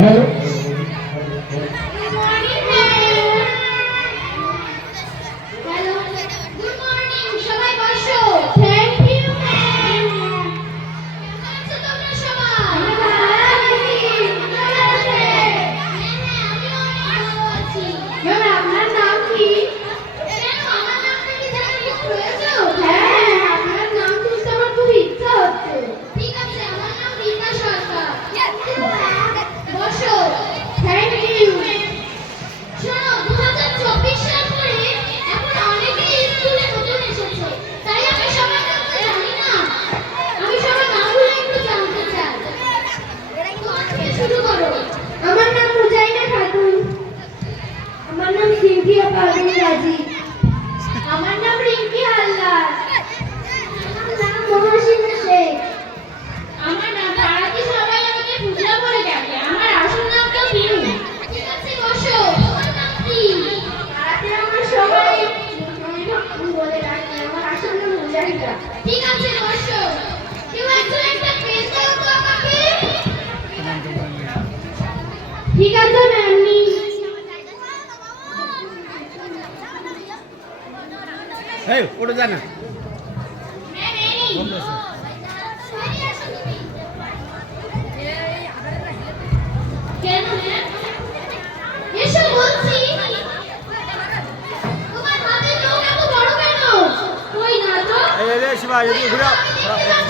Hello. করে যায় না? শিবা যদি ঘুরে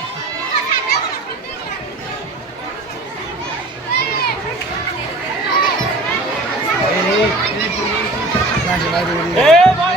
É, vai!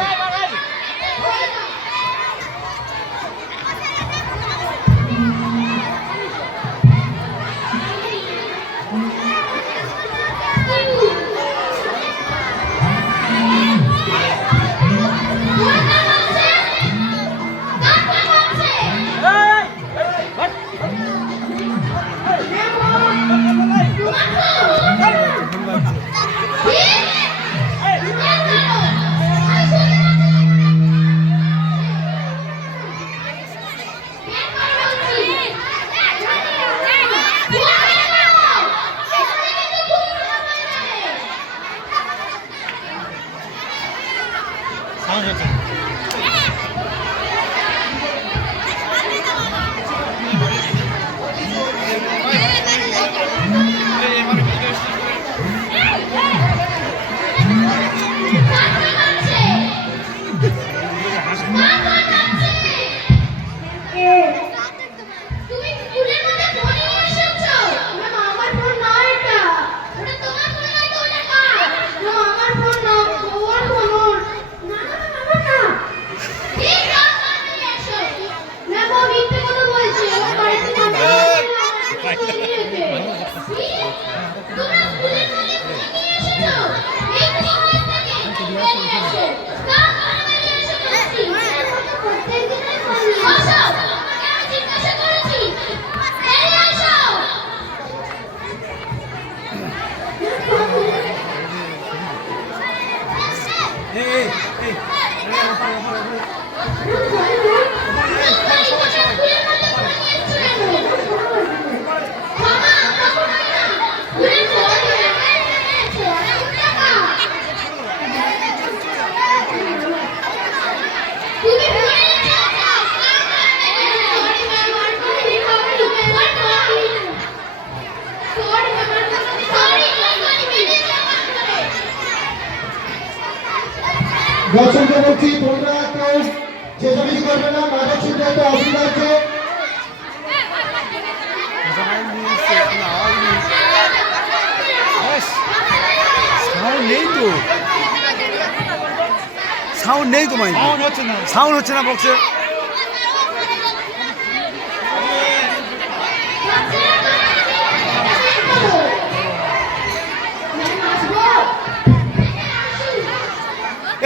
Mic sound হচ্ছে না। সাউন্ড হচ্ছে না বক্সে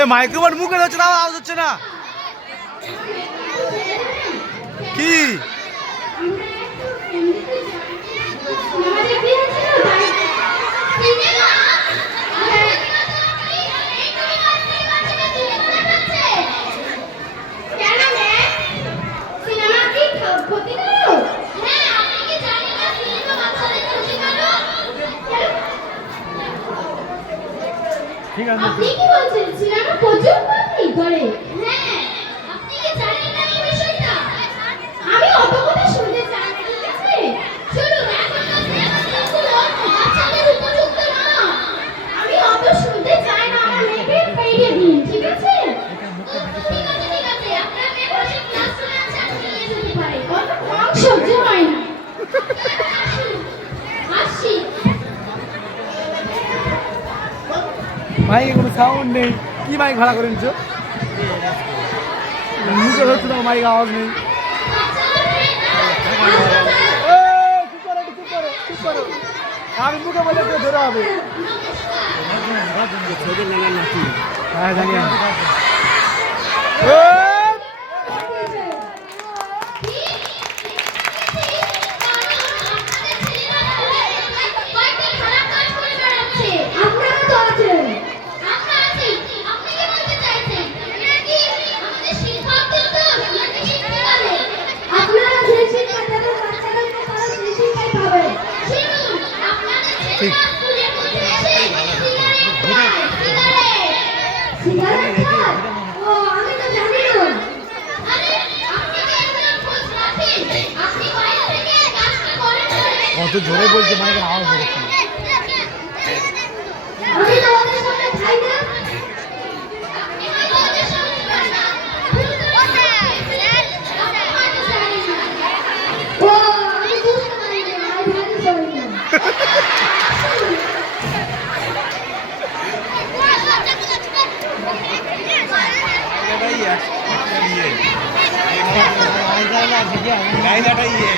এ মাইক্রোফোন মুখে হচ্ছে না আওয়াজ হচ্ছে না। কি? আমাদের ঠিক আছে। আপনি কি বলছেন? সিনেমা প্রচুর ক্ষতি করে আমি অত কথা শুনতে চাই না, ঠিক আছে? আমি অত শুনতে চাই না, আমার মেয়েকে পেরিয়ে দিন, ঠিক আছে? অত সহ্য হয় না। মাইকে কোনো সাউন্ড নেই। কি মাইক ভাড়া করে নিচ্ছ মুখে হচ্ছে না মাইক আওয়াজ নেই। আমি মুখে বলে তো হবে। হ্যাঁ জানি এত জোরে বলছে মানে কেন আওয়াজ বেরোচ্ছে না गाइस हटाइए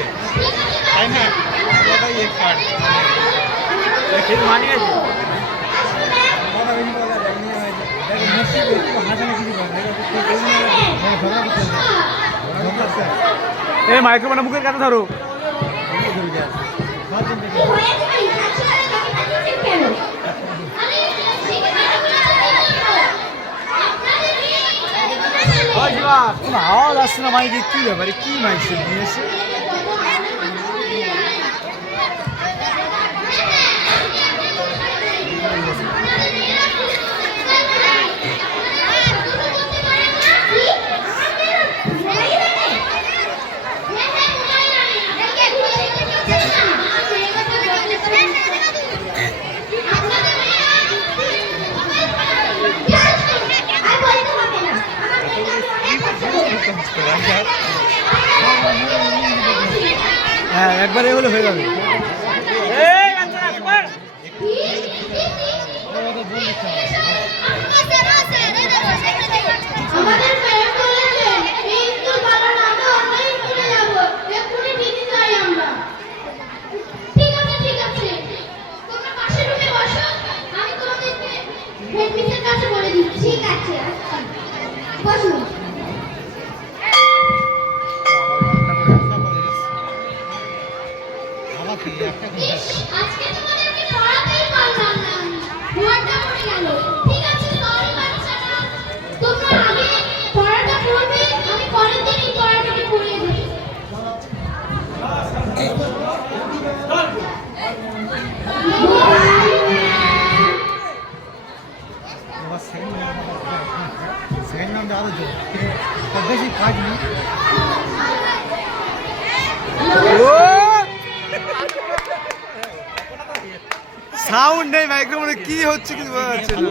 टाइम है কথাই এক্সপার্ট ঠিক মানিয়েছে কথা বেশি বলা যায় মুশকিল একটু হাসানো কিছু করে ঝগড়া এই মুখের কাছে ধরো আওয়াজ আসছে না মাইকে কি ব্যাপারে? কি মাইক নিয়ে হয়ে যাবে। এই আচ্ছা হচ্ছে কিছু বোঝা যাচ্ছে না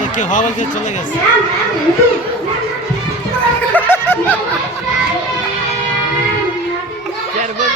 দেখে হওয়া চলে গেছে Quero ver,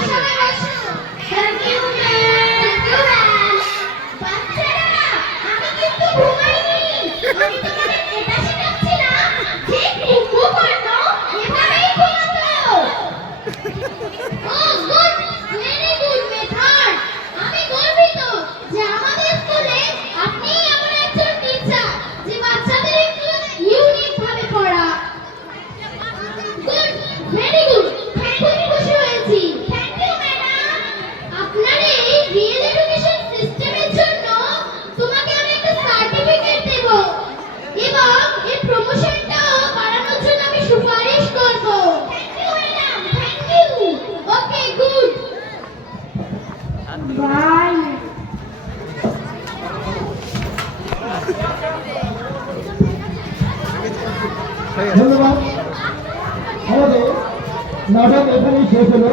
చేతులు